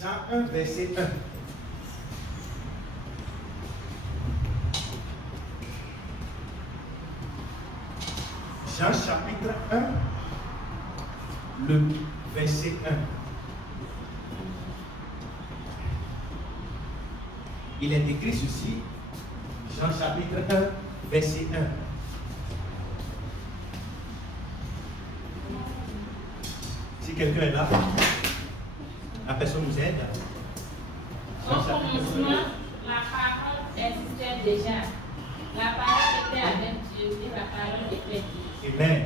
Jean 1, verset 1. Jean chapitre 1, le verset 1. Il est écrit ceci, Jean chapitre 1, verset 1. Si quelqu'un est là, la personne nous aide. Au commencement, la parole existait déjà. La parole était avec Dieu et la parole était Dieu. Amen.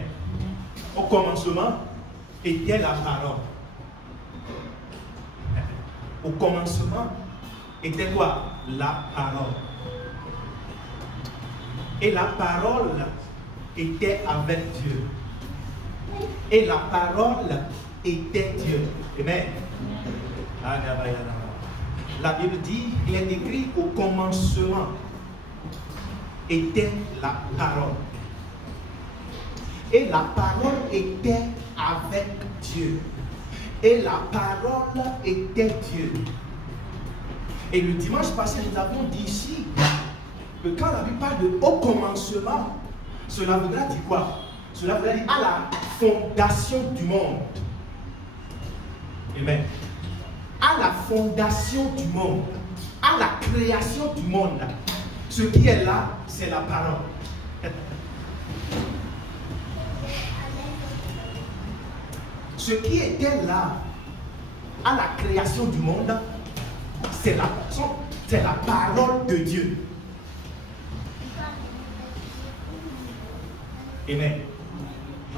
Au commencement était la parole. Au commencement était quoi? La parole. Et la parole était avec Dieu. Et la parole était Dieu. Amen. La Bible dit, il est écrit au commencement était la parole. Et la parole était avec Dieu. Et la parole était Dieu. Et le dimanche passé, nous avons dit ici que quand la Bible parle de au commencement, cela voudra dire quoi? Cela voudra dire à la fondation du monde. Amen. À la fondation du monde, à la création du monde, ce qui est là, c'est la parole. Ce qui était là, à la création du monde, c'est la parole de Dieu. Amen.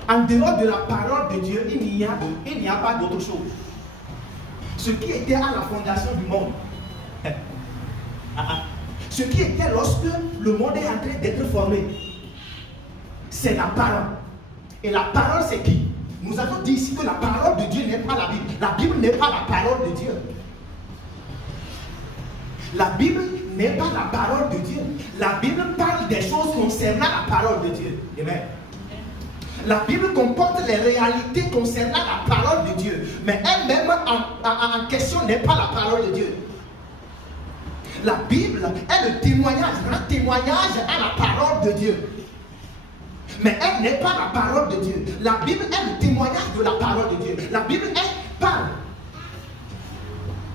En dehors de la parole de Dieu, il n'y a pas d'autre chose. Ce qui était à la fondation du monde, ce qui était lorsque le monde est en train d'être formé, c'est la parole. Et la parole, c'est qui? Nous avons dit ici que la parole de Dieu n'est pas la Bible. La Bible n'est pas la parole de Dieu. La Bible n'est pas la parole de Dieu. La Bible parle des choses concernant la parole de Dieu. Amen. La Bible comporte les réalités concernant la parole de Dieu. Mais elle-même en question n'est pas la parole de Dieu. La Bible est le témoignage, rend témoignage à la parole de Dieu. Mais elle n'est pas la parole de Dieu. La Bible est le témoignage de la parole de Dieu. La Bible parle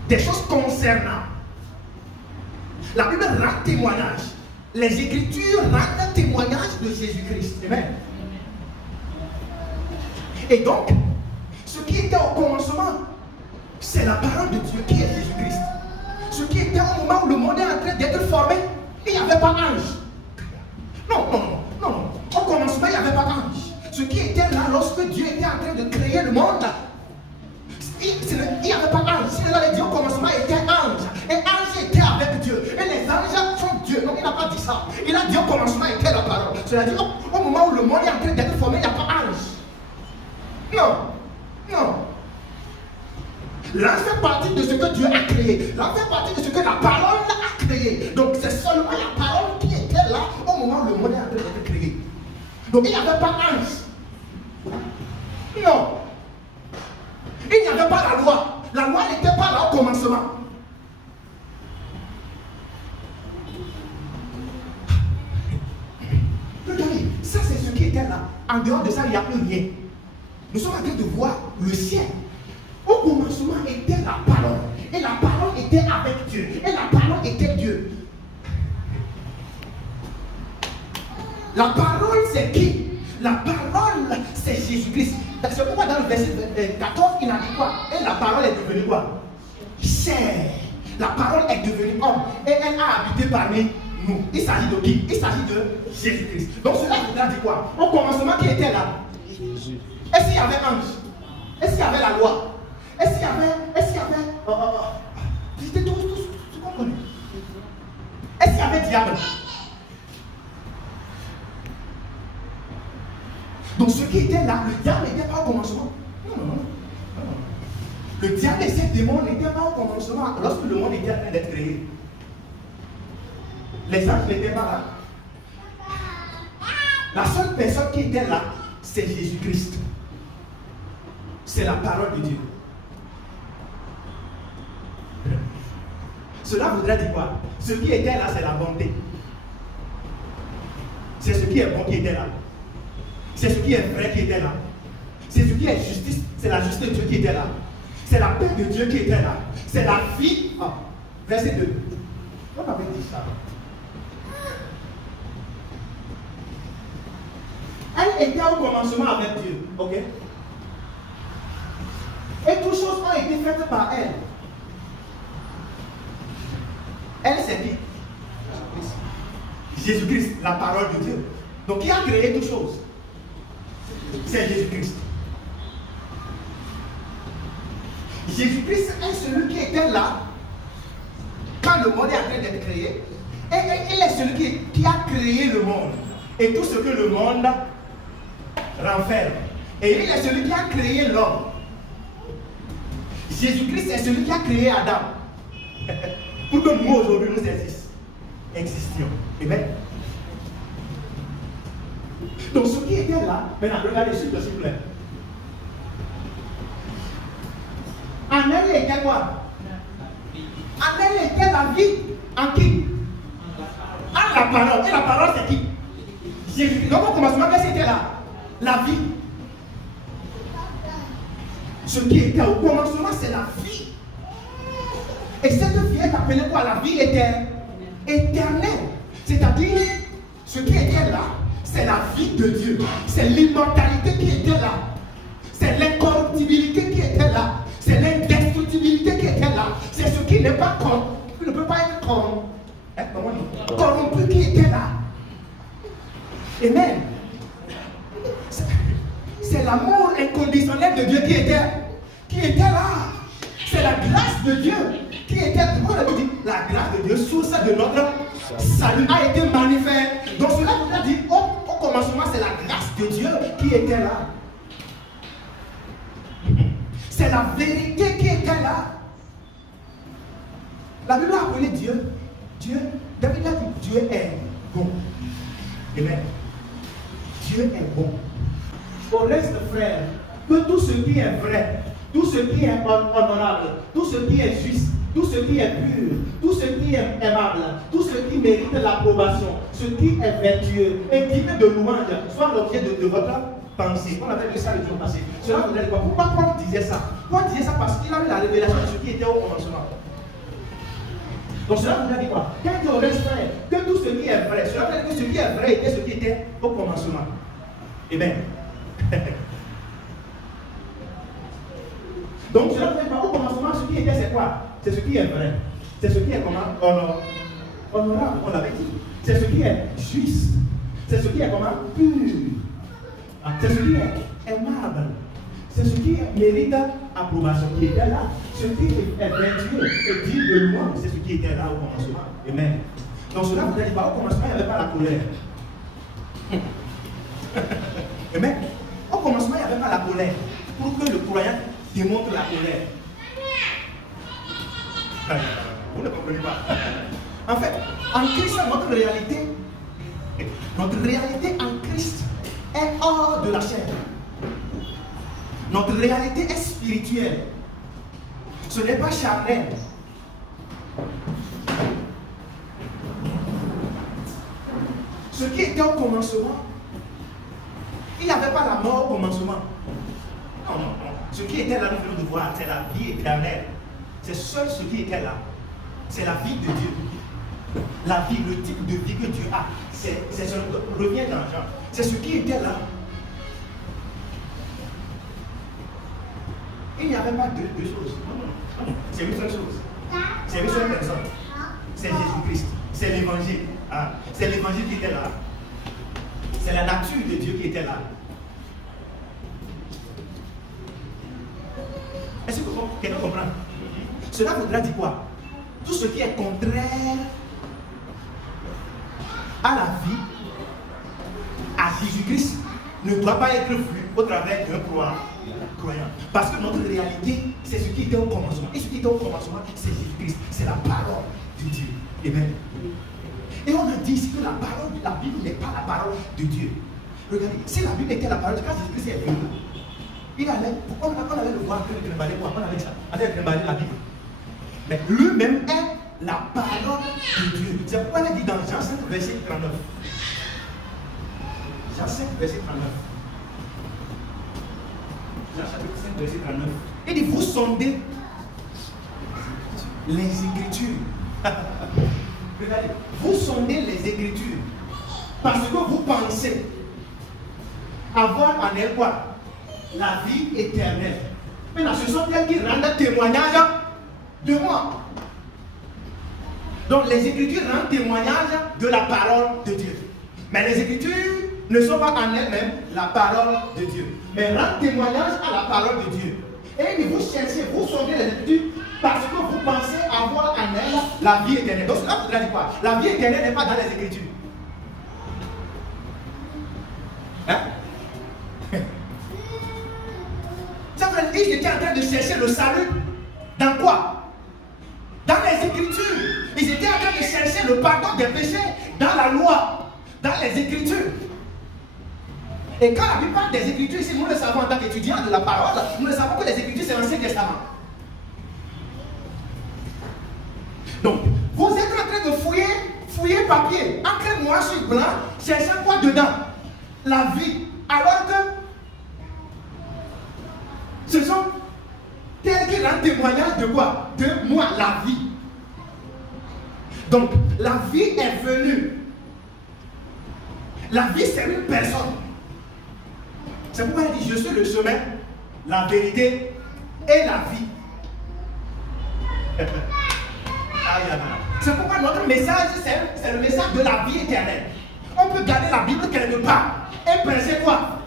des choses concernant. La Bible rend témoignage. Les Écritures rendent témoignage de Jésus-Christ. Amen. Et donc, ce qui était au commencement, c'est la parole de Dieu qui est Jésus-Christ. Ce qui était au moment où le monde est en train d'être formé, il n'y avait pas d'ange. Non. Au commencement, il n'y avait pas d'ange. Ce qui était là lorsque Dieu était en train de créer le monde, il n'y avait pas d'ange. Il avait dit au commencement, il était ange. Et ange était avec Dieu. Et les anges sont Dieu. Non, il n'a pas dit ça. Il a dit au commencement, il était la parole. Cela dit, au moment où le monde est en train d'être formé, il n'y a pas d'ange. Non. L'ange fait partie de ce que Dieu a créé. L'ange fait partie de ce que la parole a créé. Donc c'est seulement la parole qui était là au moment où le monde est en train d'être créé. Donc il n'y avait pas d'ange. Non. Il n'y avait pas la loi. La loi n'était pas là au commencement. Regardez, ça c'est ce qui était là. En dehors de ça, il n'y a plus rien. Nous sommes en train de voir le ciel. Au commencement était la parole. Et la parole était avec Dieu. Et la parole était Dieu. La parole c'est qui? La parole c'est Jésus-Christ. C'est pourquoi dans le verset 14 il a dit quoi? Et la parole est devenue quoi? Chair. La parole est devenue homme. Et elle a habité parmi nous. Il s'agit de qui? Il s'agit de Jésus-Christ. Donc cela voudra dire quoi? Au commencement qui était là? Jésus. Est-ce qu'il y avait ange? Est-ce qu'il y avait la loi? Est-ce qu'il y avait c'était tout ce qu'on connaît. Est-ce qu'il y avait diable? Donc ce qui était là, le diable n'était pas au commencement. Non. Le diable et ses démons n'étaient pas au commencement lorsque le monde était en train d'être créé. Les anges n'étaient pas là. La seule personne qui était là, c'est Jésus-Christ. C'est la parole de Dieu. Cela voudrait dire quoi? Ce qui était là, c'est la bonté. C'est ce qui est bon qui était là. C'est ce qui est vrai qui était là. C'est ce qui est justice, c'est la justice de Dieu qui était là. C'est la paix de Dieu qui était là. C'est la vie. Ah, verset 2. On avait dit ça. Elle était au commencement avec Dieu. Ok? Et toutes choses ont été faites par elle. Elle, c'est qui? Jésus-Christ, la parole de Dieu. Donc, qui a créé toutes choses? C'est Jésus-Christ. Jésus-Christ est celui qui était là quand le monde est en train d'être créé. Et il est celui qui a créé le monde. Et tout ce que le monde renferme. Et il est celui qui a créé l'homme. Jésus-Christ est celui qui a créé Adam. Pour que nous aujourd'hui nous existions. Amen. Donc ce qui était là, maintenant regardez s'il vous plaît. En elle était quoi? En elle était la vie. En qui? En la parole. Et la parole c'est qui? Jésus. Donc au commencement, qu'est-ce qui était là? La vie. Ce qui était au commencement, c'est la vie. Et cette vie est appelée quoi? La vie éternelle. C'est-à-dire, ce qui était là, c'est la vie de Dieu. C'est l'immortalité qui était là. C'est l'incorruptibilité qui était là. C'est l'indestructibilité qui était là. C'est ce qui n'est pas qui ne peut pas être corrompu qui était là. Amen. C'est l'amour inconditionnel de Dieu qui était là. C'est la grâce de Dieu qui était, la grâce de Dieu, source de notre salut, a été manifeste. Donc cela veut dire, au commencement, c'est la grâce de Dieu qui était là. C'est la vérité qui était là. La Bible a appelé Dieu. David a dit, Dieu est bon. Amen. Dieu est bon. Au reste, frère, que tout ce qui est vrai, tout ce qui est honorable, tout ce qui est juste, tout ce qui est pur, tout ce qui est aimable, tout ce qui mérite l'approbation, ce qui est vertueux et digne de louange, soit l'objet de votre pensée. On avait vu ça le jour passé. Cela voudrait dire quoi? Pourquoi Paul disait ça? Paul disait ça parce qu'il avait la révélation de ce qui était au commencement. Donc cela voudrait dire quoi? Quand il reste frère, que tout ce qui est vrai, cela veut dire que ce qui est vrai était ce qui était au commencement. Amen. Donc cela veut dire au commencement, ce qui était c'est quoi? C'est ce qui est vrai. C'est ce qui est comment? Honorable, on l'avait dit. C'est ce qui est juste. C'est ce qui est comment? Pur. C'est ce qui est aimable. C'est ce qui mérite approbation qui était là. Ce qui est vertueux et digne de louange, c'est ce qui était là au commencement. Amen. Donc cela vous dit pas au commencement, il n'y avait pas la colère. Amen. Au commencement, il n'y avait pas la colère. Pour que le croyant démontre la colère. Vous ne comprenez pas. En fait, en Christ, notre réalité en Christ est hors de la chair. Notre réalité est spirituelle. Ce n'est pas charnel. Ce qui était au commencement, il n'y avait pas la mort au commencement. Non, non, non. Ce qui était là, nous venons de voir, c'est la vie éternelle. C'est seul ce qui était là. C'est la vie de Dieu. La vie, le type de vie que Dieu a. Revient dans Jean. C'est ce qui était là. Il n'y avait pas deux choses. Non, non. C'est une seule chose. C'est une seule personne. C'est Jésus-Christ. C'est l'évangile. Ah. C'est l'évangile qui était là. C'est la nature de Dieu qui était là. Est-ce que quelqu'un comprend? Cela voudra dire quoi? Tout ce qui est contraire à la vie, à Jésus-Christ, ne doit pas être vu au travers d'un croyant. Parce que notre réalité, c'est ce qui était au commencement. Et ce qui était au commencement, c'est Jésus-Christ. C'est la parole de Dieu. Amen. Et on a dit ici que la parole de la Bible n'est pas la parole de Dieu. Regardez, si la Bible était la parole de Dieu, quand Jésus-Christ est venu, il allait, on allait le voir, on allait ça, on allait la Bible. Mais lui-même est la parole de Dieu. C'est pourquoi il dit dans Jean 5, verset 39. Jean 5, verset 39. Jean chapitre 5, verset 39. Il dit, vous sondez les Écritures. Regardez, vous sondez les Écritures parce que vous pensez avoir en elle quoi? La vie éternelle. Maintenant, ce sont elles qui rendent témoignage de moi. Donc, les Écritures rendent témoignage de la parole de Dieu. Mais les Écritures ne sont pas en elles-mêmes la parole de Dieu, mais rendent témoignage à la parole de Dieu. Et vous cherchez, vous sondez les Écritures parce que vous pensez avoir en elles la vie éternelle. Donc, cela voudrait dire quoi? La vie éternelle n'est pas dans les Écritures. Hein? Ça veut dire qu'ils étaient en train de chercher le salut. Dans quoi? Dans les Écritures. Ils étaient en train de chercher le pardon des péchés dans la loi, dans les Écritures. Et quand la plupart des Écritures, ici, nous le savons en tant qu'étudiants de la parole, nous le savons que les Écritures, c'est l'Ancien Testament. Donc, vous êtes en train de fouiller papier, encre noir sur blanc, cherchant quoi dedans? La vie. Alors que ce sont tels qui rendent témoignage de quoi? De moi, la vie. Donc, la vie est venue. La vie, c'est une personne. C'est pourquoi il dit, je suis le chemin, la vérité et la vie. C'est pourquoi notre message, c'est le message de la vie éternelle. On peut garder la Bible quelque part et penser quoi?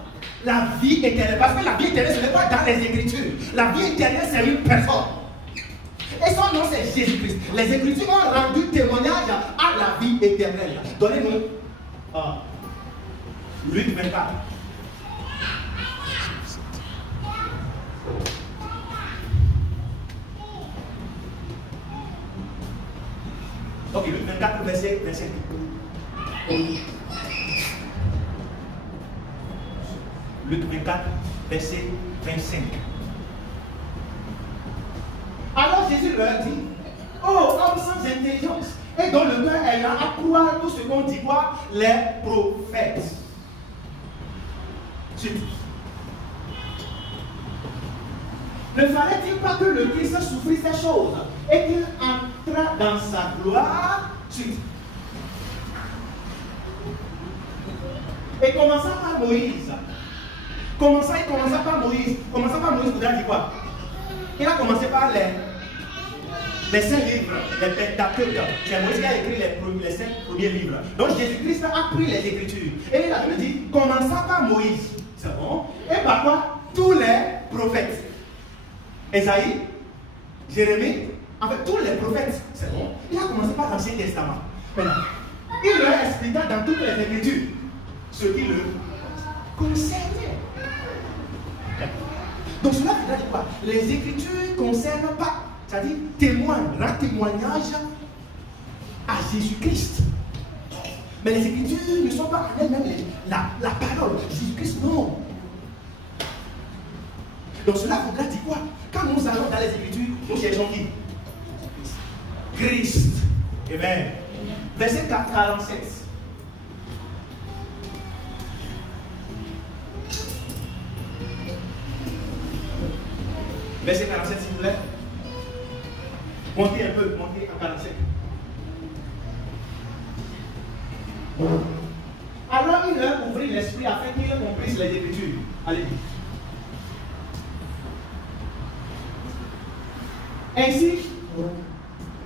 La vie éternelle. Parce que la vie éternelle, ce n'est pas dans les Écritures. La vie éternelle, c'est une personne. Et son nom, c'est Jésus-Christ. Les Écritures ont rendu témoignage à la vie éternelle. Donnez-nous Luc 24. Ok, Luc 24, verset 25. Luc 24, verset 25. Alors Jésus leur dit, oh, homme sans intelligence, et dont le cœur ayant à croire tout ce qu'ont dit quoi? Les prophètes. Suite. Ne fallait-il pas que le Christ souffrit ces choses et qu'il entra dans sa gloire? Suite. Et commençant par Moïse. Il commença par Moïse. Commençant par Moïse, vous avez dit quoi? Il a commencé par les 5 livres, les Pentateuques. C'est Moïse qui a écrit les 5 premiers livres. Donc Jésus-Christ a pris les Écritures. Et il a dit, commençant par Moïse. C'est bon? Et par quoi? Tous les prophètes. Esaïe, Jérémie, en fait tous les prophètes. C'est bon? Il a commencé par l'Ancien Testament. Maintenant, il leur expliqua dans toutes les Écritures ce qui le concernait. Donc cela veut dire quoi? Les Écritures ne concernent pas, c'est-à-dire témoignent, rendent témoignage à Jésus-Christ. Mais les Écritures ne sont pas en elles-mêmes la parole. Jésus-Christ, non. Donc cela voudra dire quoi? Quand nous allons dans les Écritures, nous cherchons qui? Christ. Amen. Verset 47. Verset 47, s'il vous plaît. Montez un peu, montez à 47. Alors il leur ouvrit l'esprit afin qu'ils comprissent les Écritures. Allez-y. Ainsi,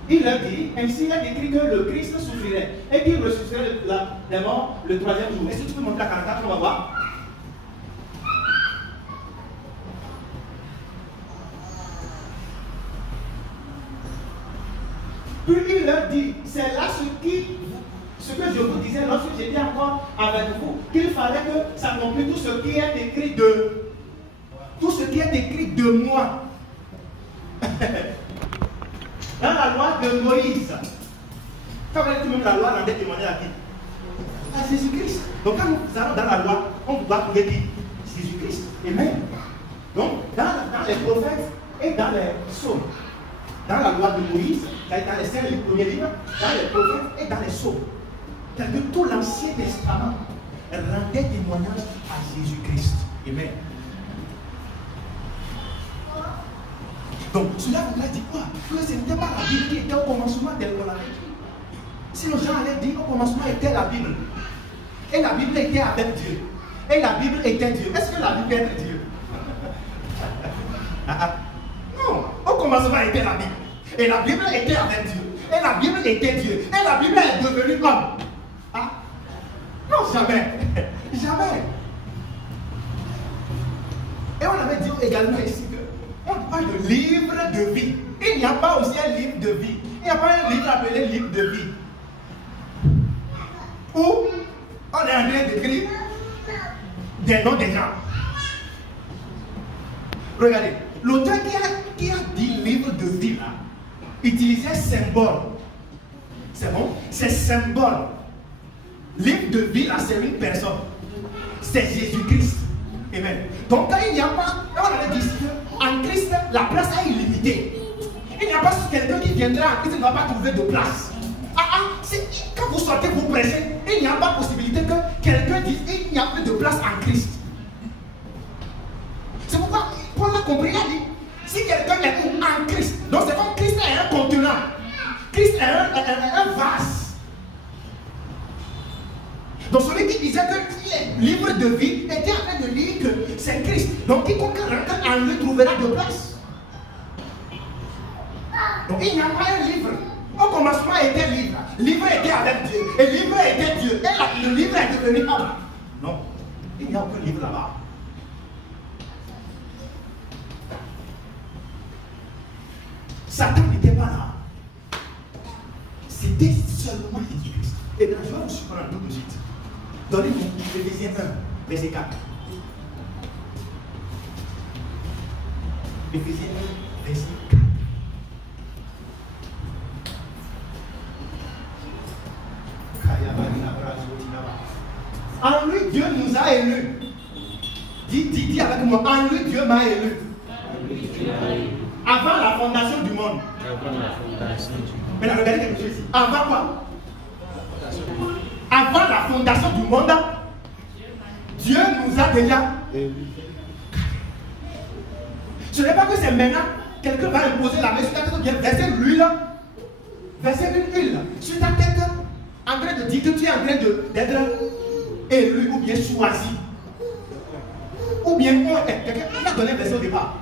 il leur dit, ainsi il a écrit que le Christ souffrirait et qu'il ressusciterait des morts le 3e jour. Est-ce que tu peux montrer à 44, on va voir? Puis il leur dit, c'est là ce que je vous disais lorsque j'étais encore avec vous, qu'il fallait que s'accomplisse tout ce qui est écrit de moi. Dans la loi de Moïse. Quand vous allez la loi, rendez témoignage à qui? À Jésus-Christ. Donc quand nous allons dans la loi, on doit trouver qui? Jésus-Christ. Amen. Donc dans les prophètes et dans les psaumes. dans la loi de Moïse, dans les 5 premiers livres, dans les prophètes et dans les psaumes. C'est-à-dire que tout l'Ancien Testament rendait témoignage à Jésus-Christ. Amen. Donc, cela voudrait dire quoi? Que ce n'était pas la Bible qui était au commencement tel qu'on l'avait dit. Si les gens allaient dire au commencement était la Bible, et la Bible était avec Dieu, et la Bible était Dieu, est-ce que la Bible est Dieu? Non, au commencement était la Bible, et la Bible était avec Dieu, et la Bible était Dieu, et la Bible est devenue homme. Ah? Non, jamais. Jamais. Et on avait dit également ici que on parle de livre de vie. Il n'y a pas aussi un livre de vie. Il n'y a pas un livre appelé livre de vie. Où on est en train d'écrire des noms des gens. Regardez, l'auteur qui a dit livre de vie là, utilisait symbole. C'est bon? C'est symbole. Livre de vie là, c'est une personne. C'est Jésus-Christ. Amen. Donc quand il n'y a pas, on avait dit en Christ, la place est illimitée. Il n'y a pas quelqu'un qui viendra en Christ, il ne va pas trouver de place. Quand vous sortez, vous prêchez, il n'y a pas possibilité que quelqu'un dise il n'y a plus de place en Christ. C'est pourquoi Paul a compris, il a dit si quelqu'un est en Christ, donc c'est comme Christ est un contenant, Christ est un vase. Donc celui qui disait que le livre de vie était en train de dire que c'est Christ. Donc quiconque rentre en lui trouvera de place. Donc il n'y a pas un livre. Au commencement était livre. Livre était avec Dieu. Et livre était Dieu. Et le livre est devenu homme. Non. Il n'y a aucun livre là-bas. Satan n'était pas là. C'était seulement Jésus-Christ. Et bien je vais vous surprendre tout de suite. Donnez-moi Éphésiens 1, verset 4. Éphésiens 1, verset 4. En lui, Dieu nous a élus. Dis avec moi, en lui, Dieu m'a élu. Avant la fondation du monde. Maintenant, regardez quelque chose ici. Avant quoi? Avant la fondation du monde, Dieu nous a déjà élus. Ce n'est pas que c'est maintenant quelqu'un va imposer la main sur ta tête ou bien verser l'huile. Verser une huile sur ta tête en train de dire que tu es en train d'être élu ou bien choisi. Ou bien quelqu'un a donné un verset au départ.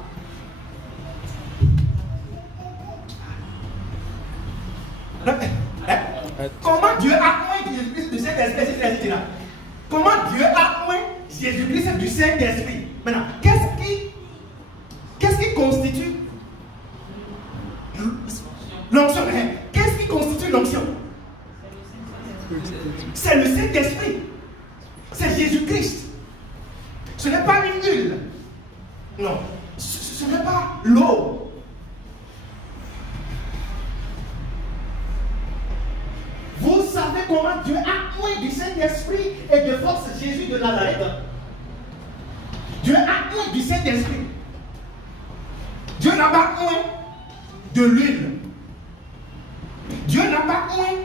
Comment Dieu a moins Jésus-Christ du Saint-Esprit? Comment Dieu a moins Jésus-Christ du Saint-Esprit? Maintenant, qu'est-ce qui constitue l'onction? Qu'est-ce qui constitue l'onction? C'est le Saint-Esprit. C'est Jésus-Christ. Ce n'est pas une huile. Non. Ce n'est pas l'eau. Vous savez comment Dieu a moins du Saint-Esprit et de force Jésus de Nazareth. Dieu a moins du Saint-Esprit. Dieu n'a pas moins de l'huile. Dieu n'a pas moins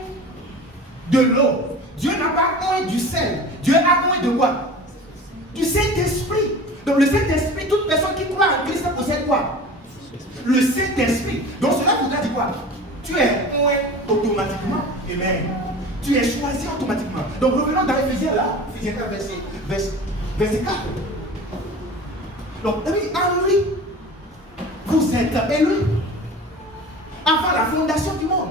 de l'eau. Dieu n'a pas moins du sel. Dieu a moins de quoi? Du Saint-Esprit. Donc le Saint-Esprit, toute personne qui croit en Christ possède quoi? Le Saint-Esprit. Donc cela voudrait dire quoi? Tu es moins automatiquement. Amen. Tu es choisi automatiquement. Donc revenons dans Éphésiens là. Éphésiens 4, verset 4. Donc, en lui, vous êtes élus avant la fondation du monde.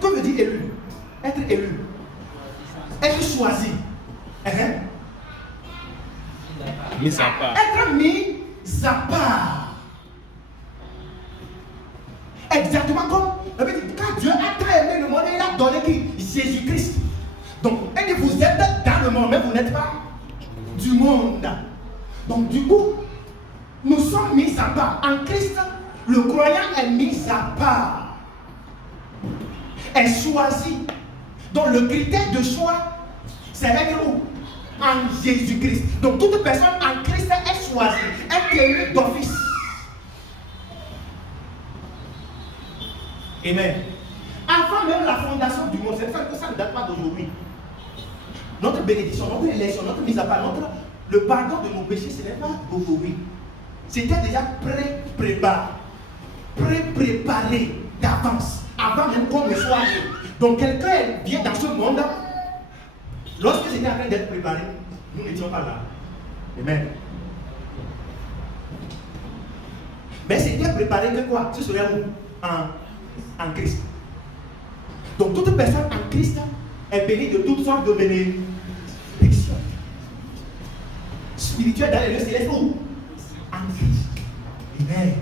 Que veut dire élu? Être élu. Être choisi. Mis à part. Être mis à part. Exactement comme quand Dieu a tant aimé le monde, il a donné qui? Jésus-Christ. Donc, et vous êtes dans le monde, mais vous n'êtes pas du monde. Donc, du coup, nous sommes mis à part. En Christ, le croyant est mis à part. Est choisi. Donc, le critère de choix, c'est être où? En Jésus-Christ. Donc, toute personne en Christ est choisie, est élue d'office. Amen. Avant même la fondation du monde, c'est ça que ça ne date pas d'aujourd'hui. Notre bénédiction, notre élection, notre mise à part, le pardon de nos péchés, ce n'est pas d'aujourd'hui. C'était déjà préparé d'avance, avant même qu'on ne soit né. Donc quelqu'un vient dans ce monde, lorsque c'était en train d'être préparé, nous n'étions pas là. Amen. Mais c'était préparé que quoi? Ce serait où? En Christ. Donc toute personne en Christ est bénie de toutes sortes de bénédictions spirituelles dans les lieux célestes où? En Christ. Amen.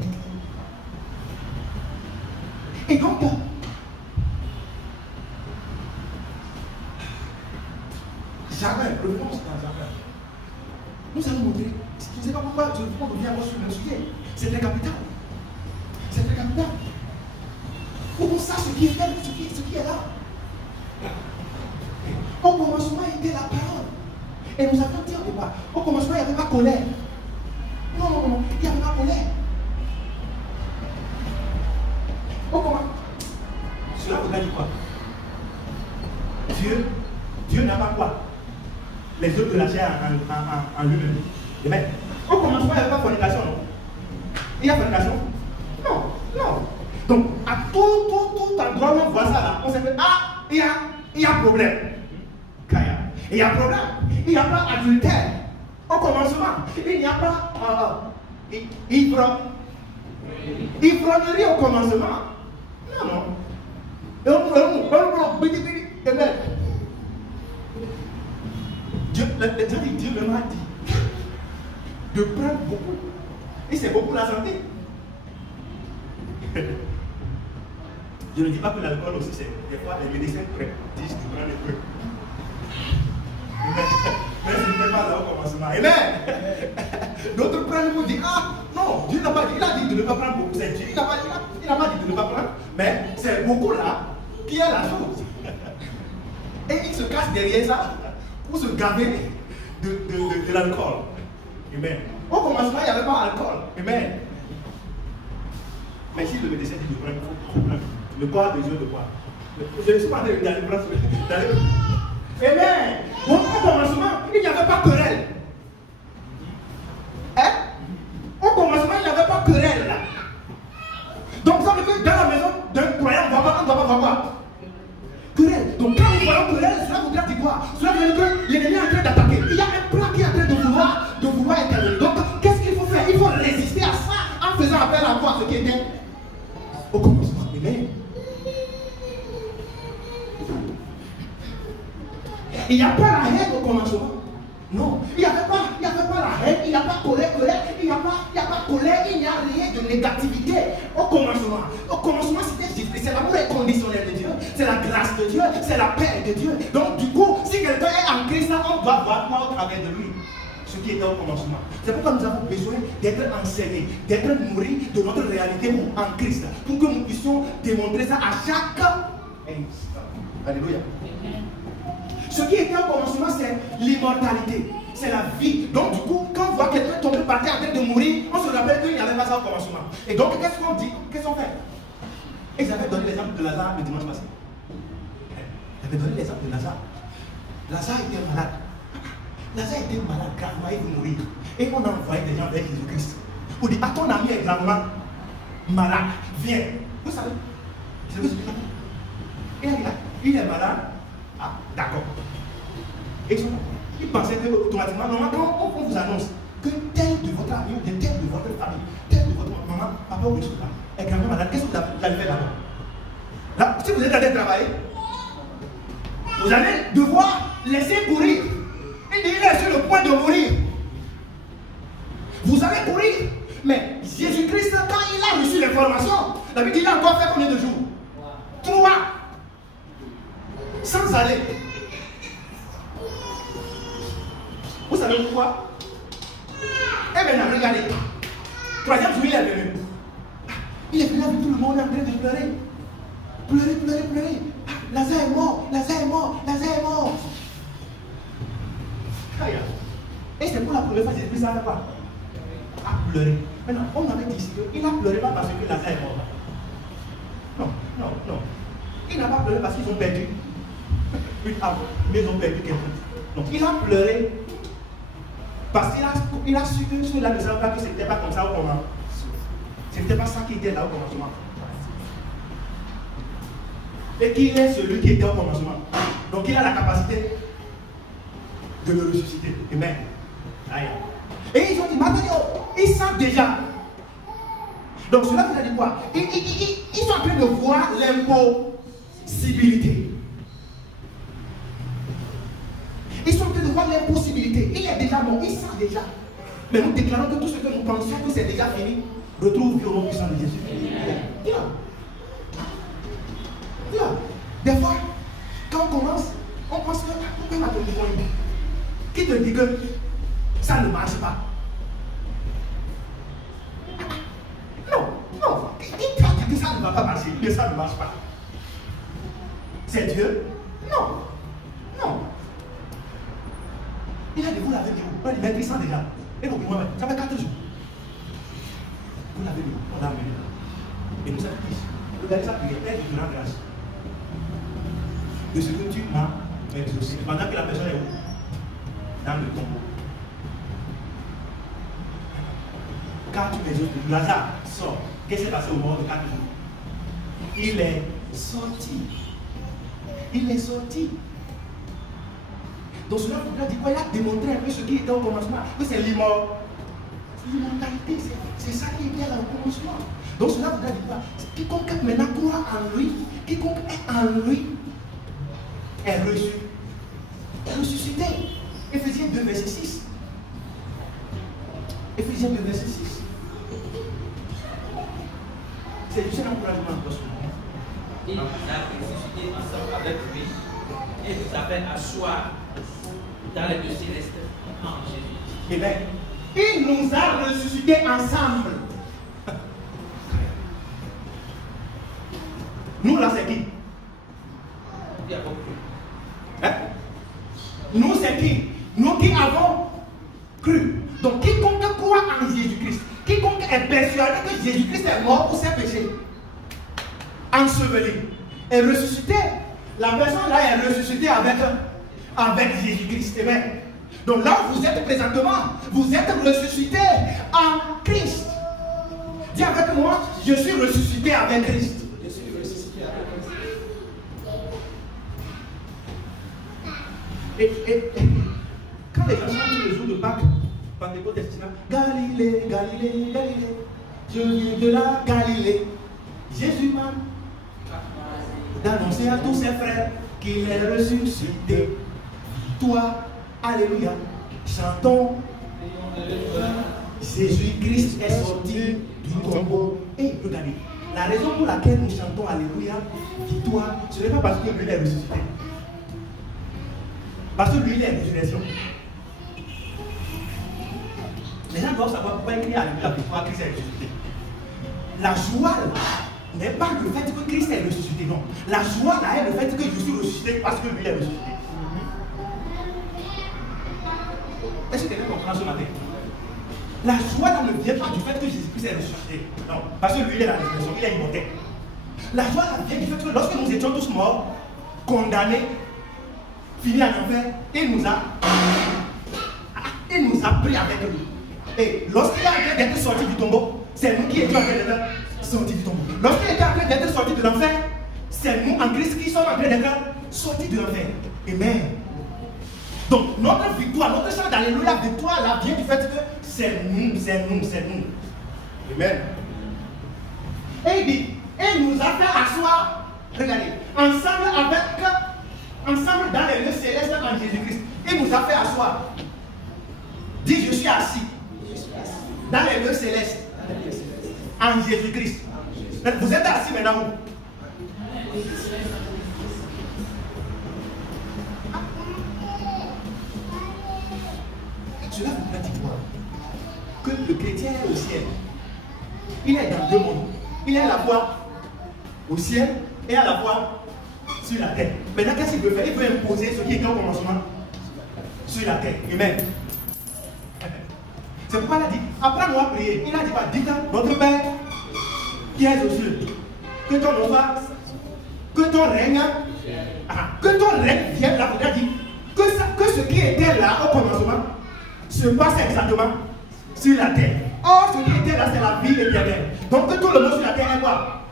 Et donc, jamais, revenons dans Jacques. Nous allons montrer. Je ne sais pas pourquoi je reviens sur le sujet. C'est très capital. C'est très capital. Pour qu'on sache ce qui est là. Au commencement était la parole. Et nous avons dit au départ, au commencement il n'y avait pas colère. Non, il n'y avait pas colère. Au commencement. Cela voudrait dire quoi? Dieu n'a pas quoi? Les œuvres de la chair en lui-même. Amen. Au commencement il n'y avait pas fornication, non? Il y a fornication? Non. Donc, à tout endroit où on voit ça là, on s'est fait, ah, il y a problème. Il y a problème. Il n'y a pas adultère. Au commencement, il n'y a pas ivrognerie au commencement. Non. Amen. Dieu me m'a dit de prendre beaucoup. Et c'est beaucoup la santé. Je ne dis pas que l'alcool aussi, c'est des fois les médecins disent de prendre des trucs. Mais ce n'est pas là au commencement. Amen. D'autres prennent pour dire, ah non, Dieu n'a pas dit, il a dit de ne pas prendre beaucoup. C'est Dieu, il n'a pas dit de ne pas prendre. Mais c'est beaucoup là qui est la chose. Et il se cache derrière ça pour se gaver de l'alcool. Amen. Au commencement, il n'y avait pas d'alcool. Amen. Mais si le médecin dit de prendre, il faut prendre. Le corps des yeux de quoi? Je ne suis pas en train d'aller prendre. Amen. Donc au commencement, il n'y avait pas querelle. Hein? Au commencement, il n'y avait pas querelle là. Donc ça veut dire que dans la maison d'un croyant, on ne va pas voir. Querelle. Donc quand nous voyons querelle, cela voudrait dire quoi? Cela veut dire que l'ennemi est en train d'attaquer. Il y a un plan qui est en train de vouloir intervenir. Donc qu'est-ce qu'il faut faire? Il faut résister à ça en faisant appel à quoi? Ce qui était au commencement. Amen. Il n'y a pas la haine au commencement. Non. Il n'y avait pas la haine, il n'y a pas colère, il n'y a pas colère, il n'y a rien de négativité au commencement. Au commencement, c'était juste, c'est l'amour inconditionnel de Dieu, c'est la grâce de Dieu, c'est la paix de Dieu. Donc du coup, si quelqu'un est en Christ, on doit voir quoi au travers de lui. Ce qui était au commencement. C'est pourquoi nous avons besoin d'être enseignés, d'être nourris de notre réalité en Christ, pour que nous puissions démontrer ça à chaque instant. Alléluia. Ce qui était au commencement, c'est l'immortalité, c'est la vie. Donc du coup, quand on voit quelqu'un tomber par terre en train de mourir, on se rappelle qu'il n'y avait pas ça au commencement. Et donc, qu'est-ce qu'on dit? Qu'est-ce qu'on fait? Et j'avais donné l'exemple de Lazare le dimanche passé. J'avais donné l'exemple de Lazare. Lazare était malade. Lazare était malade gravement, il veut mourir. Et on a envoyé des gens vers Jésus-Christ. On dit, ah, ton ami est gravement malade, viens. Vous savez, je vous explique. Il est malade. Ah, d'accord. Et il pensait que automatiquement, normalement, quand on vous annonce que tel de votre ami ou tel de votre famille, tel de votre maman, papa ou monsieur est gravement malade, qu'est-ce que vous allez faire d'abord? Là, si vous êtes en train de travailler, vous allez devoir laisser courir. Il est sur le point de mourir. Vous allez courir. Mais Jésus-Christ, quand il a reçu l'information, la Bible dit qu'il a encore fait combien de jours? 3. Sans aller. Vous savez pourquoi? Eh bien, regardez. 3e jour, il est venu. Il est venu avec tout le monde en train de pleurer. Pleurer. Ah, Lazare est mort. Et c'est pour la première fois que Jésus-Christ a fait quoi? A pleuré. Maintenant, on avait dit qu'il a pleuré pas parce que Lazare est mort. Non. Il n'a pas pleuré parce qu'ils ont perdu une âme, mais ils ont perdu quelqu'un. Donc il a pleuré parce qu'il a su que cela ne savait pas que ce n'était pas comme ça au commencement. Ce n'était pas ça qui était là au commencement. Et qu'il est celui qui était au commencement. Donc il a la capacité de le ressusciter. Amen. Aïe. Et ils ont dit, maintenant, ils savent déjà. Donc cela vous a dit quoi? Ils sont en train de voir l'impossibilité. Ils sont en train de voir l'impossibilité. Il est déjà mort, ils savent déjà. Mais nous déclarons que tout ce que nous pensons que c'est déjà fini, retrouve le nom puissant de Jésus. Des fois, quand on commence, on pense que pourquoi ma condition est. Qui te dit que ça ne marche pas? Non. Qui t'a dit que ça ne va pas marcher, que ça ne marche pas? C'est Dieu? Non. Il a dit, vous l'avez dit où? On va lui mettre 100 déjà. Et donc, moi, ça fait 4 jours. Vous l'avez dit, on l'a amené. Et nous avons dit, regardez ça, prière, aide de la grâce. De ce que tu m'as exaucé. Pendant que la personne est où? Dans le tombeau. Quand tu exauces, Lazare sort. Qu'est-ce qui s'est passé au mort de 4 jours? Il est sorti. Donc cela voudrait dire quoi? Il a démontré un peu ce qui était au commencement. Que c'est l'immortalité. C'est ça qui était là au commencement. Donc cela voudrait dire quoi? Quiconque maintenant croit en lui, quiconque est en lui, est ressuscité. Éphésiens 2, verset 6. Éphésiens 2, verset 6. C'est juste un encouragement pour ce moment. Il nous a ressuscités ensemble avec lui et nous a fait asseoir dans les lieux célestes en Jésus. Amen. Il nous a ressuscités ensemble. Nous là c'est qui? Il a compris. Hein? Nous c'est qui? Nous qui avons cru. Donc quiconque croit en Jésus-Christ, quiconque est persuadé que Jésus-Christ est mort pour ses péchés, enseveli, est ressuscité. La personne là est ressuscitée avec Jésus-Christ. Amen. Donc là où vous êtes présentement, vous êtes ressuscité en Christ. Dis avec moi, je suis ressuscité avec Christ. Je suis ressuscité avec Christ. Et quand les gens chantent le jour de Pâques, Pentecôte, Galilée, Galilée, Galilée, je viens de la Galilée. Jésus m'a d'annoncer à tous ses frères qu'il est ressuscité. Toi, alléluia, chantons. Jésus-Christ est sorti du tombeau. Et regardez, la raison pour laquelle nous chantons alléluia, dis-toi, ce n'est pas parce que lui est ressuscité. Parce que lui il est résurrection. Les gens doivent savoir pourquoi il crie alléluia, pourquoi Christ est ressuscité. La joie n'est pas le fait que Christ est ressuscité, non. La joie là est le fait que je suis ressuscité parce que lui est ressuscité. Est-ce que quelqu'un comprend ce matin? La joie là ne vient pas du fait que Jésus-Christ est ressuscité. Non, parce que lui il est la résurrection, il est immortel. La joie là vient du fait que lorsque nous étions tous morts, condamnés, finis en enfer, il nous a pris avec lui. Et lorsqu'il est en train d'être sorti du tombeau, c'est nous qui étions en train d'être sortis du tombeau. Lorsqu'il était en train d'être sorti de l'enfer, c'est nous en Christ qui sommes en train d'être sortis de l'enfer. Amen. Donc notre victoire, notre chant d'alléluia, victoire là vient du fait que c'est nous. Amen. Et il dit, et il nous a fait asseoir, regardez, ensemble dans les lieux célestes en Jésus-Christ. Il nous a fait asseoir. Dis, je suis assis dans les lieux célestes en Jésus-Christ. Vous êtes assis maintenant où? Cela vous dit quoi? Que le chrétien est au ciel. Il est dans deux mondes. Il est à la fois au ciel et à la fois sur la terre. Maintenant, qu'est-ce qu'il veut faire? Il veut imposer ce qui était au commencement sur la terre. Amen. C'est pourquoi il a dit, apprends-nous à prier. Il a dit, dites notre Père qui est aux cieux, que ton nom soit que ton règne vienne là, on a dit que ce qui était là au commencement se passe exactement sur la terre. Or, ce qui était là, c'est la vie éternelle. Donc, que tout le monde sur la terre est quoi?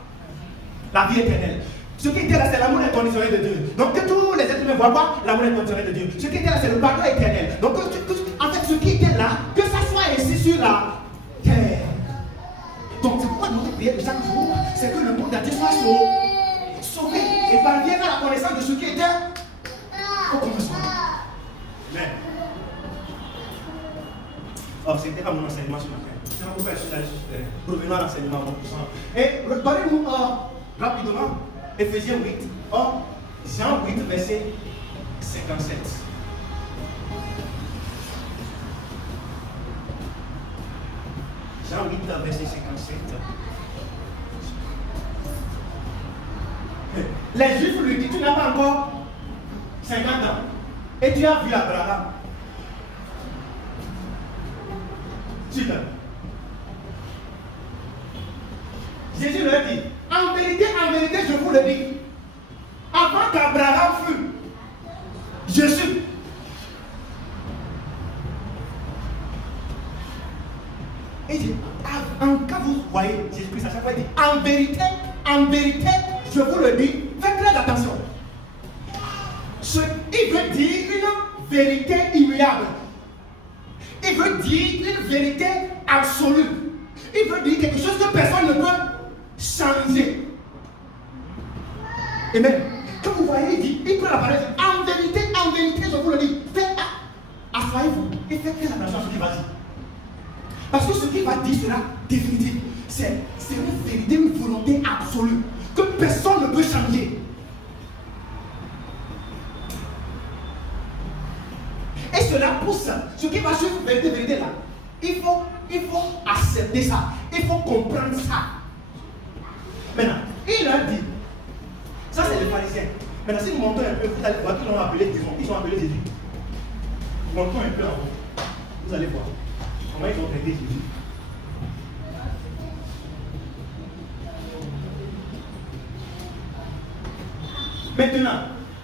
La vie éternelle. Ce qui était là, c'est l'amour inconditionnel de Dieu. Donc, que tous les êtres humains voient quoi? L'amour inconditionnel de Dieu. Ce qui était là, c'est le pardon éternel. Donc, en fait, ce qui était là, que ça soit ici sur la terre. Donc, c'est pourquoi notre prière de chaque jour, c'est que le monde entier soit sauvé et parvienne à la connaissance de ce qui était au commencement. Amen. Oh, c'était pas mon enseignement ce matin. C'est pas pourquoi je suis allé sur revenons à l'enseignement. Et donnez-nous rapidement Éphésiens 8, Jean 8, verset 57. Jean 8, verset 57. Les Juifs lui disent, tu n'as pas encore 50 ans et tu as vu Abraham. Super. Jésus leur dit, en vérité, je vous le dis, avant qu'Abraham fût, je suis. Et il dit, quand vous voyez Jésus-Christ à chaque fois, il dit, en vérité, je vous le dis, faites très attention. Il veut dire une vérité immuable. Il veut dire une vérité absolue. Il veut dire quelque chose que personne ne peut changer. Et même, quand vous voyez, il prend la parole, en vérité, je vous le dis, assoyez-vous et faites très attention à ce qu'il va dire. Parce que ce qu'il va dire sera définitif. C'est une vérité, une volonté absolue que personne ne peut changer. Et cela pousse, ce qui va suivre vérité là, il faut accepter ça, il faut comprendre ça. Maintenant, il a dit, ça c'est les pharisiens. Maintenant, si nous montons un peu, vous allez voir qu'ils ont appelé démons, ils ont appelé Jésus. Montons un peu en haut, vous allez voir comment ils ont traité Jésus. Maintenant,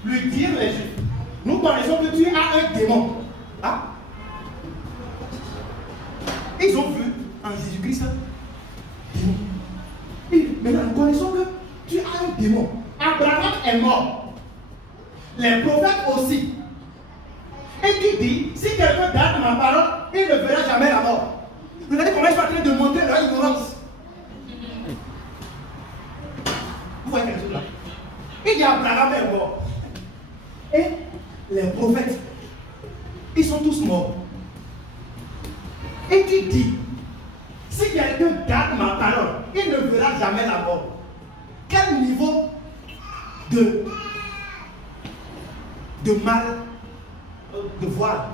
lui dire les Juifs, nous connaissons que tu as un démon. Ah? Ils ont vu en Jésus-Christ un démon. Et maintenant, nous connaissons que tu as un démon. Abraham est mort. Les prophètes aussi. Et qui dit, si quelqu'un garde ma parole, il ne verra jamais la mort. Regardez comment ils sont en train de montrer leur ignorance. Vous voyez quelque chose là? Il dit Abraham est mort. Et les prophètes, ils sont tous morts. Et tu dis, si quelqu'un garde ma parole, il ne verra jamais la mort. Quel niveau de mal de voir?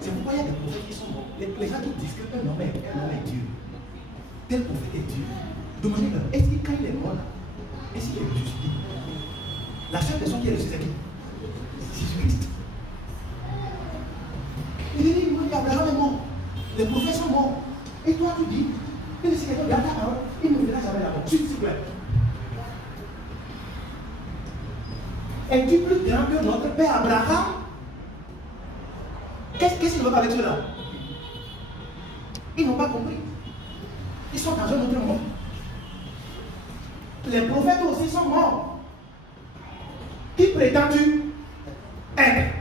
C'est pourquoi il y a des prophètes qui sont morts. Les gens qui disent qu'un homme est Dieu. Tel prophète est Dieu. Demandez-leur, est-ce que quand il est mort là, est-ce qu'il est ressuscité? La seule personne qui est ressuscitée, c'est Jésus-Christ. Il dit, Abraham est mort. Les prophètes sont morts. Et toi, tu dis, que si quelqu'un garde ta parole, il ne verra jamais la mort. S'il vous plaît. Es-tu plus grand que notre père Abraham? Qu'est-ce qu'il veut avec cela? Ils n'ont pas compris. Ils sont dans un autre monde. Les prophètes aussi sont morts. Qui prétends-tu être?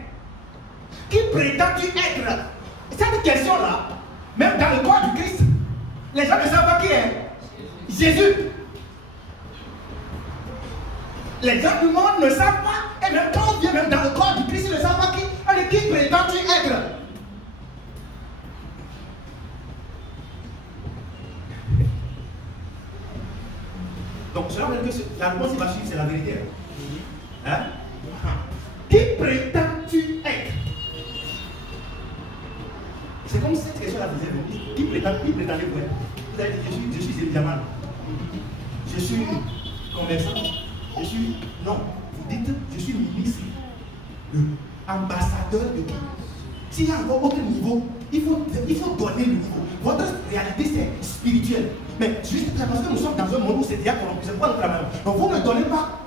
Qui prétends-tu être? Cette question-là, même dans le corps du Christ, les gens ne savent pas qui est Jésus. Les gens du monde ne savent pas, et même quand on vient même dans le corps du Christ, ils ne savent pas qui prétends-tu être? Donc cela veut dire que la réponse qui va suivre, c'est la vérité. Hein? Qui prétends-tu être? C'est comme cette question-là vous avez dit. Qui prétendez-vous être? Vous avez dit, je suis Zéliaman. Je suis commerçant. Je suis. Non. Vous dites, je suis ministre. Ambassadeur de qui? S'il y a encore autre niveau il faut donner le niveau. Votre réalité, c'est spirituel. Mais juste parce que nous sommes dans un monde où c'est déjà corrompu, c'est pas notre travail. Donc vous ne donnez pas.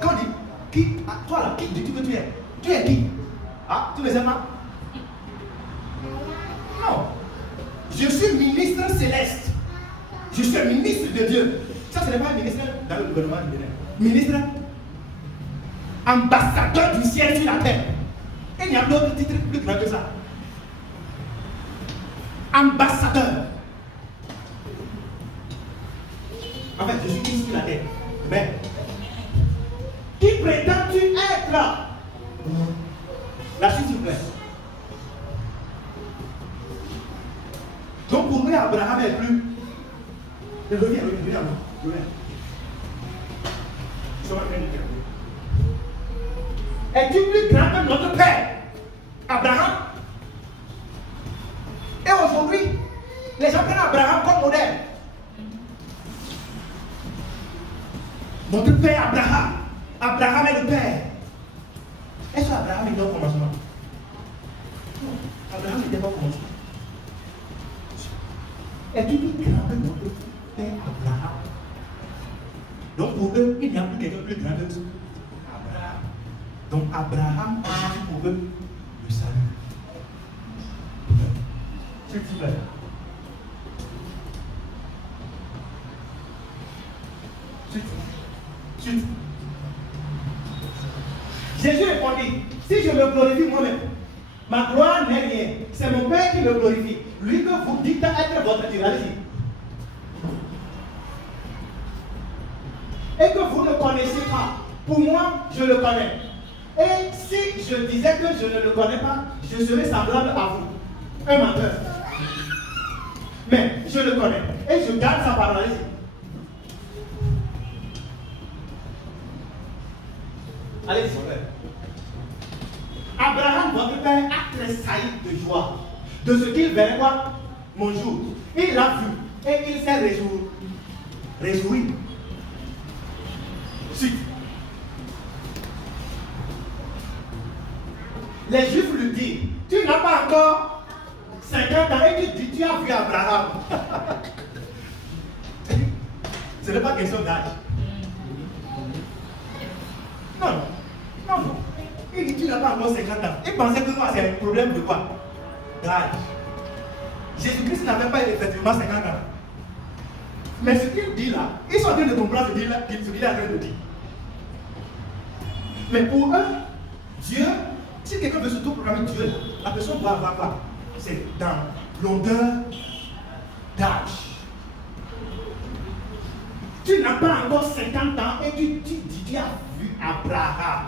Quand on dit, qui, toi là, qui dis-tu que tu es? Tu es qui? Ah, tu ne sais pas? Non. Je suis ministre céleste. Je suis un ministre de Dieu. Ça, ce n'est pas un ministre dans le gouvernement du Bénin. Ministre, ambassadeur du ciel sur la terre. Et il n'y a d'autre titre plus grand que ça. Ambassadeur. En fait, je suis ici sur la terre. Mais, qui prétends-tu être? La suite, s'il vous plaît. Donc, pour nous, Abraham est plus. Reviens. Es-tu plus grand que notre père, Abraham? Et aujourd'hui, les gens prennent Abraham comme modèle. Notre père Abraham. Abraham est le père. Est-ce qu'Abraham était au commencement? Non, Abraham n'était pas au commencement. Es-tu plus grand que notre père Abraham? Donc pour eux, il n'y a plus quelqu'un plus grand que Abraham. Donc Abraham a pour eux le salut. S'il vous plaît. Suite. Jésus répondit, si je me glorifie moi-même, ma gloire n'est rien. C'est mon Père qui me glorifie. Lui que vous dites être votre Dieu. Allez-y. Et que vous ne connaissez pas. Pour moi, je le connais. Et si je disais que je ne le connais pas, je serais semblable à vous. Un menteur. Mais je le connais. Et je garde sa parole. Allez-y. Allez, s'il vous plaît. Abraham, votre père, a tressailli de joie de ce qu'il verrait quoi? Mon jour. Il l'a vu et il s'est réjoui. Suite. Les Juifs lui disent, tu n'as pas encore 50 ans et tu dis, tu as vu Abraham. Ce n'est pas question d'âge. Non. Il dit, tu n'as pas encore 50 ans. Il pensait que quoi, c'est un problème de quoi? D'âge. Jésus-Christ n'avait pas effectivement 50 ans. Mais ce qu'il dit là, ils sont en train de comprendre ce qu'il est en train de dire. Mais pour eux, Dieu, si quelqu'un veut s'auto-proclamer Dieu, la personne doit avoir quoi? C'est dans longueur d'âge. Tu n'as pas encore 50 ans et tu dis, tu as vu Abraham.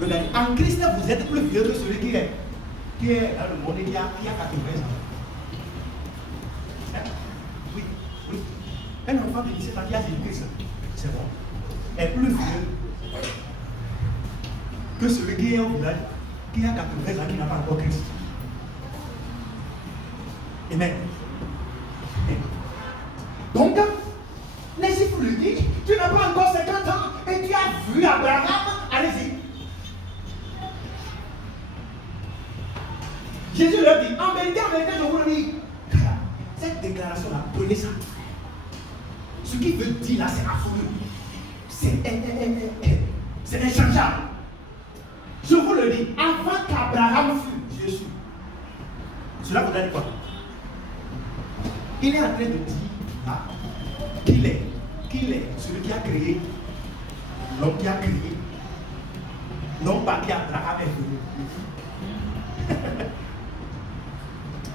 Regardez, en Christ, vous êtes plus vieux que celui qui est dans le monde et qui a 80 ans. Oui. Un enfant de 17 ans qui a Jésus-Christ, c'est bon. Est plus vieux que celui qui est au village, qui a 80 ans, qui n'a pas encore Christ. Amen. Donc, les Juifs lui disent, tu n'as pas encore 50 ans et tu as vu Abraham. Allez-y. Jésus leur dit, en vérité, je vous le dis. Cette déclaration-là, prenez ça. Ce qu'il veut dire là, c'est absolu. C'est inchangeable. Je vous le dis, avant qu'Abraham fût, je suis. Cela voudrait dire quoi? Il est en train de dire là, qu'il est celui qui a créé, l'homme qui a créé, non pas qui Abraham est venu.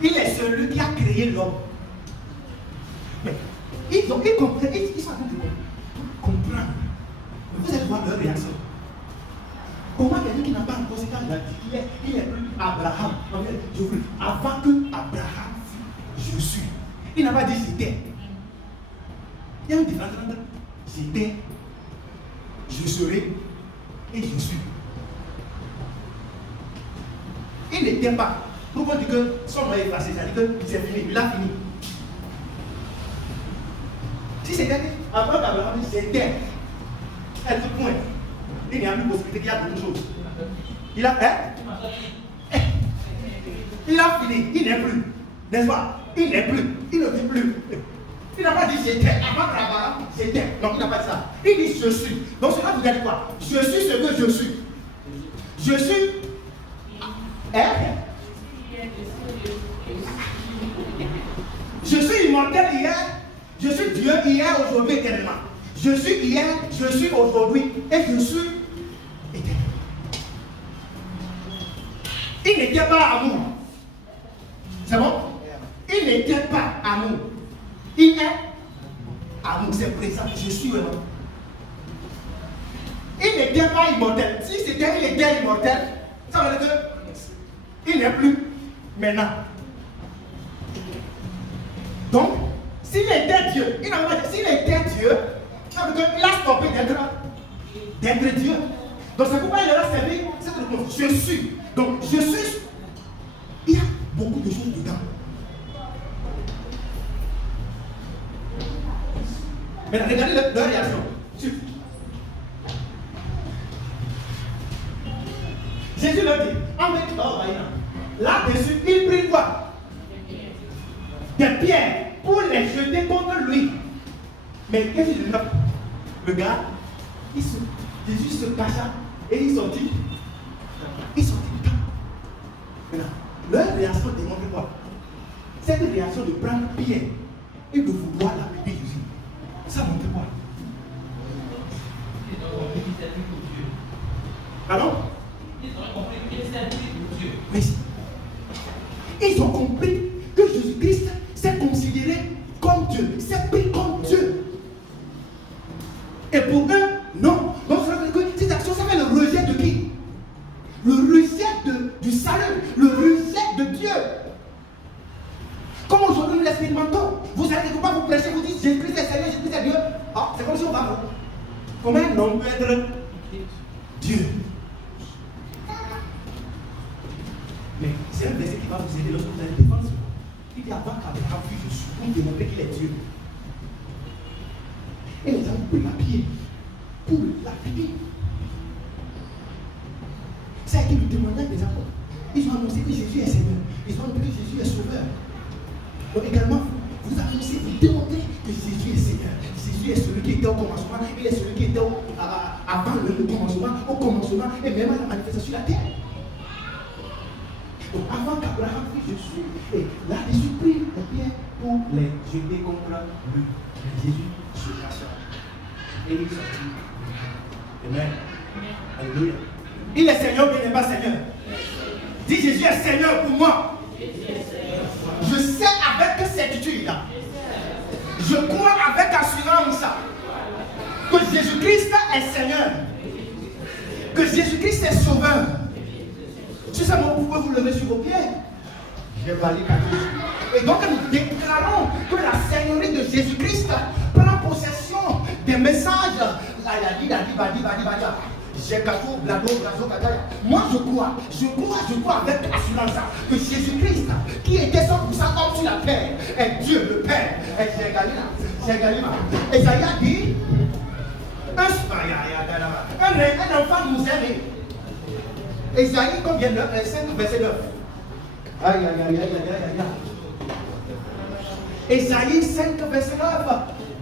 Il est celui qui a créé l'homme. Mais ils sont en train de comprendre. Vous allez voir leur réaction. Comment quelqu'un qui n'a pas encore cette âge-là dit il est plus Abraham. Avant que Abraham fût, je suis. Il n'a pas dit j'étais. Il y a une différence entre j'étais, je serai et je suis. Il n'était pas. Pourquoi dire que son nom est effacé? Ça dit que c'est fini, il a fini. Si c'était avant qu'Abraham c'était, elle te point. Il n'y a plus de possibilité qu'il y a d'autres choses. Il a, il a fini, il n'est plus. N'est-ce pas? Il n'est plus, il ne vit plus. Il n'a pas dit j'étais, avant Rabara, j'étais. Non, il n'a pas dit ça. Il dit je suis. Donc cela vous dit quoi? Je suis ce que je suis. Je suis. Je suis immortel hier, je suis Dieu hier, aujourd'hui, éternellement. Je suis hier, je suis aujourd'hui et je suis éternellement. Il n'était pas amour. C'est bon? Il n'était pas amour. Il est amour, c'est présent. Je suis vraiment. Il n'était pas immortel. Si c'était il était immortel, ça veut dire qu'il n'est plus maintenant. Donc, s'il était Dieu, il n'a pas dit s'il était Dieu, ça veut dire qu'il a stoppé d'être Dieu. Donc c'est pourquoi il aura servi cette réponse. Je suis. Donc je suis. Il y a beaucoup de choses dedans. Mais regardez leur réaction. Jésus leur dit, là-dessus, il prit quoi? Des pierres pour les jeter contre lui. Mais qu'est-ce qu'il dit? Le gars, Jésus se cacha et il sortit. Il sortit du camp. Maintenant, leur réaction démontre quoi? Cette réaction de prendre pierre et de vouloir lapider Jésus. Ça montre quoi? Pardon? Ils ont compris qu'il est servi de Dieu. Merci. Ils ont compris que Jésus-Christ s'est considéré comme Dieu, s'est pris comme Dieu. Et pour eux, non. Donc ça veut dire que cette action, ça fait le rejet de qui? Le rejet du salut, le rejet de Dieu. Comme aujourd'hui nous l'expérimentons. Vous allez quelque part, vous prêchez, vous dites Jésus-Christ est Seigneur, Jésus-Christ est Dieu. Ah, c'est comme si on va voir. Comment un homme peut être Dieu? Mais c'est un verset qui va vous aider lorsque vous allez défendre. Il dit avant qu'Abraham fût Jésus, pour démontrer qu'il est Dieu. Et les gens pris la pierre pour lapider. Ça a été le témoignage des apôtres. Ils ont annoncé que Jésus est Seigneur. Ils ont annoncé que Jésus est Sauveur. Donc également, vous annoncez, vous démontrez que Jésus est Seigneur. Jésus est celui qui était au commencement. Il est celui qui était avant le commencement, au commencement et même à la manifestation sur la terre. Donc avant qu'Abraham fût Jésus, et là-dessus prit les pierres pour les jeter contre lui. Jésus se cacha. Et il sortit. Amen. Alléluia. Il est Seigneur ou il n'est pas Seigneur? Dis Jésus est Seigneur pour moi. Je sais avec certitude, je crois avec assurance que Jésus-Christ est Seigneur, que Jésus-Christ est Sauveur. Si ça vous pouvez vous lever sur vos pieds. J'ai validé Jésus. Et donc nous déclarons que la Seigneurie de Jésus-Christ prend possession des messages. Moi je crois avec assurance que Jésus-Christ, qui était 100% homme sur la terre, est Dieu le Père. Esaïe dit un enfant nous aime. Esaïe combien? 5 verset 9. Aïe aïe aïe aïe aïe aïe. Esaïe 5 verset 9.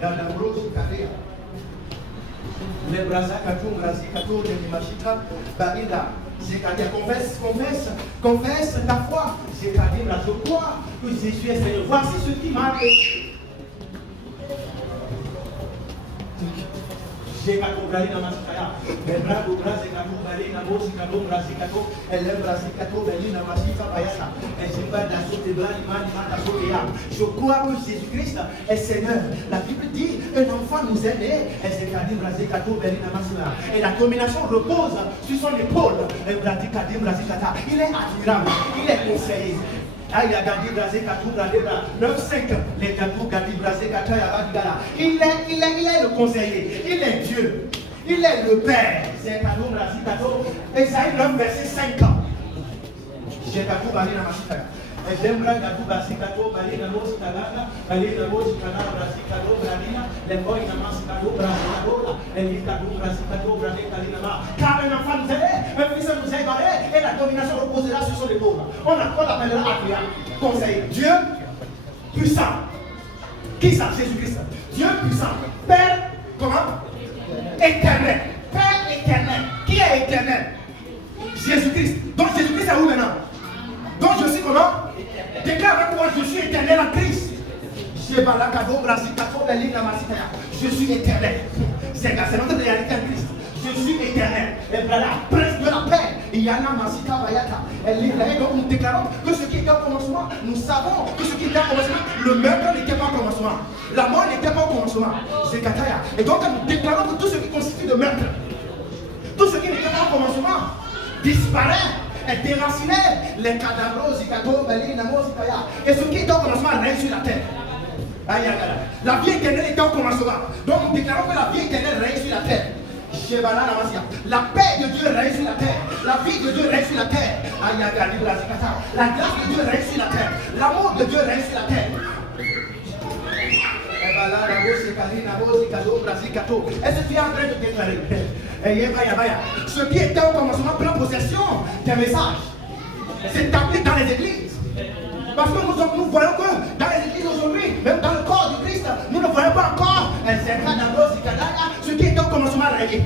Dans la grosse carrière. Les brasa katou brasi katou de machika baila. C'est-à-dire confesse ta foi. C'est-à-dire je crois que Jésus est Seigneur. Voici ce qui m'a fait. J'ai categorisé dans ma chaya. Les bras de bras et catou balé na bosi catou brasi catou. Elle est brasi catou balé na machika bayana. Et je vais dans ce débat je crois que Jésus-Christ est Seigneur. La Bible dit un enfant nous est né. Et c'est cadim brasi catou balé na machika. Et la domination repose sur son épaule. Et brasi cadim brasi cata. Il est admirable. Il est conseillé. Aïe, Gadi Brasé Katou Bradera 9-5, les Katou Gadi Brasé Katou Yabadgala. Il est le conseiller, il est Dieu, il est le Père. C'est Katou Brasé Katou. Esaïe 9, verset 5. Car un enfant nous aide, un fils nous aide, et la domination reposera sur les pauvres. On l'appellera Adrien, conseiller. Dieu puissant. Qui ça? Jésus-Christ. Dieu puissant. Père, comment? Éternel. Père éternel. Qui est éternel? Jésus-Christ. Donc Jésus-Christ est où maintenant? Donc je suis comment? Déclare avec moi, je suis éternel en Christ. Je suis éternel. C'est notre réalité en Christ. Je suis éternel. Et voilà, prince de la paix. Et donc nous déclarons que ce qui était au commencement, nous savons que ce qui était au commencement, le meurtre n'était pas au commencement. La mort n'était pas au commencement. C'est Kataya. Et donc nous déclarons que tout ce qui constitue de meurtre, tout ce qui n'était pas au commencement, disparaît, est déraciné. Les cadavres, et ce qui était au commencement règne sur la terre. La vie éternelle était au commencement. Donc nous déclarons que la vie éternelle règne sur la terre. La paix de Dieu règne sur la terre. La vie de Dieu règne sur la terre. La grâce de Dieu règne sur la terre. L'amour de Dieu règne sur la terre. Est-ce que tu es en train de déclarer? Ce qui était au commencement prend possession des messages. C'est appelé dans les églises. Parce que nous voyons que dans les églises aujourd'hui, même dans le corps du Christ, nous ne voyons pas encore ce qui est au commencement régné.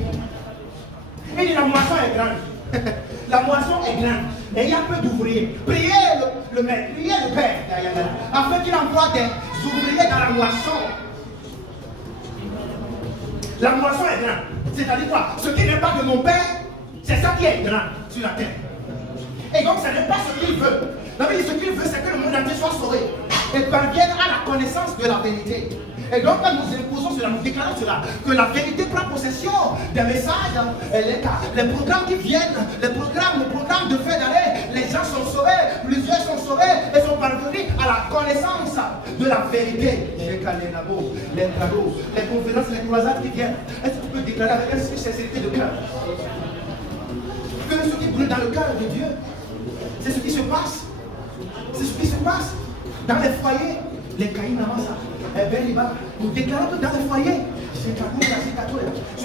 Il dit la moisson est grande. La moisson est grande. Et il y a peu d'ouvriers. Priez le maître, priez le Père, afin qu'il envoie des ouvriers dans la moisson. La moisson est grande. C'est-à-dire quoi? Ce qui n'est pas de mon Père, c'est ça qui est grand sur la terre. Et donc, ce n'est pas ce qu'il veut. Ce qu'il veut, c'est que le monde entier soit sauvé et parvienne à la connaissance de la vérité. Et donc, quand nous imposons cela, nous déclarons cela, que la vérité prend possession des messages, les programmes qui viennent, le programme de fin d'année, les gens sont sauvés, plusieurs sont sauvés et sont parvenus à la connaissance de la vérité. Les conférences, les croisades qui viennent, est-ce que tu peux déclarer avec une sincérité de cœur que ce qui brûle dans le cœur de Dieu, c'est ce qui se passe. C'est ce qui se passe dans les foyers. Les Kaïnamasa, nous déclarons que dans les foyers, ce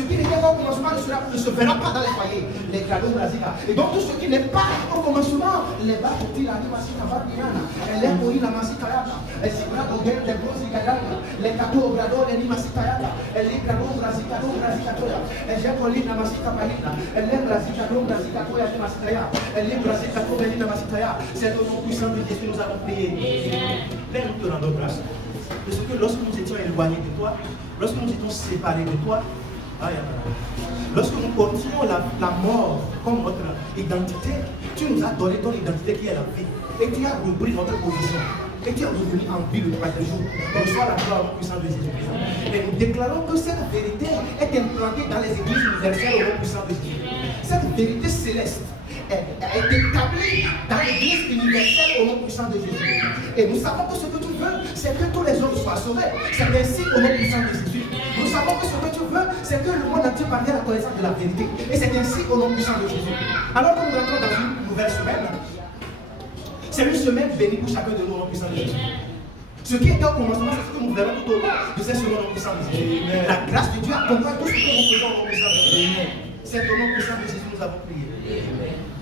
qui n'était pas au commencement ne se verra pas dans les foyers. Les cadeaux brasica. Et donc tout ce qui n'est pas au commencement, les bâtis, la masika vapiana, les moïs, la masika yata, les sibrado, les brosika yata, les cadeaux brado, les masika yata, les cadeaux brasica, les jacoli, la masika malina, les brasica, les masika yata, les brasica, les masika yata. C'est le nom puissant de Dieu que nous avons prié. Père, nous te rendons grâce. Parce que lorsque nous étions éloignés de toi, lorsque nous étions séparés de toi, lorsque nous portions la mort comme notre identité, tu nous as donné ton identité qui est la vie. Et tu as repris notre position. Et tu es revenu en vie le troisième jour. Reçois la gloire puissante de Jésus-Christ. Et nous déclarons que cette vérité est implantée dans les églises universelles au nom puissant de Jésus. Cette vérité céleste est établie dans l'église universelle au nom puissant de Jésus. Et nous savons que ce que tu veux, c'est que tous les hommes soient sauvés. C'est ainsi au nom puissant de Jésus. Nous savons que ce que tu veux, c'est que le monde entier parvienne à la connaissance de la vérité. Et c'est ainsi au nom puissant de Jésus. Alors que nous entrons dans une nouvelle semaine, c'est une semaine bénie pour chacun de nous au nom puissant de Jésus. Ce qui était au commencement, c'est ce que nous verrons tout au long de cette semaine au nom puissant de Jésus. La grâce de Dieu accompagne tout ce que nous faisons au nom puissant de Jésus. C'est au nom puissant de Jésus que nous avons prié. Amen.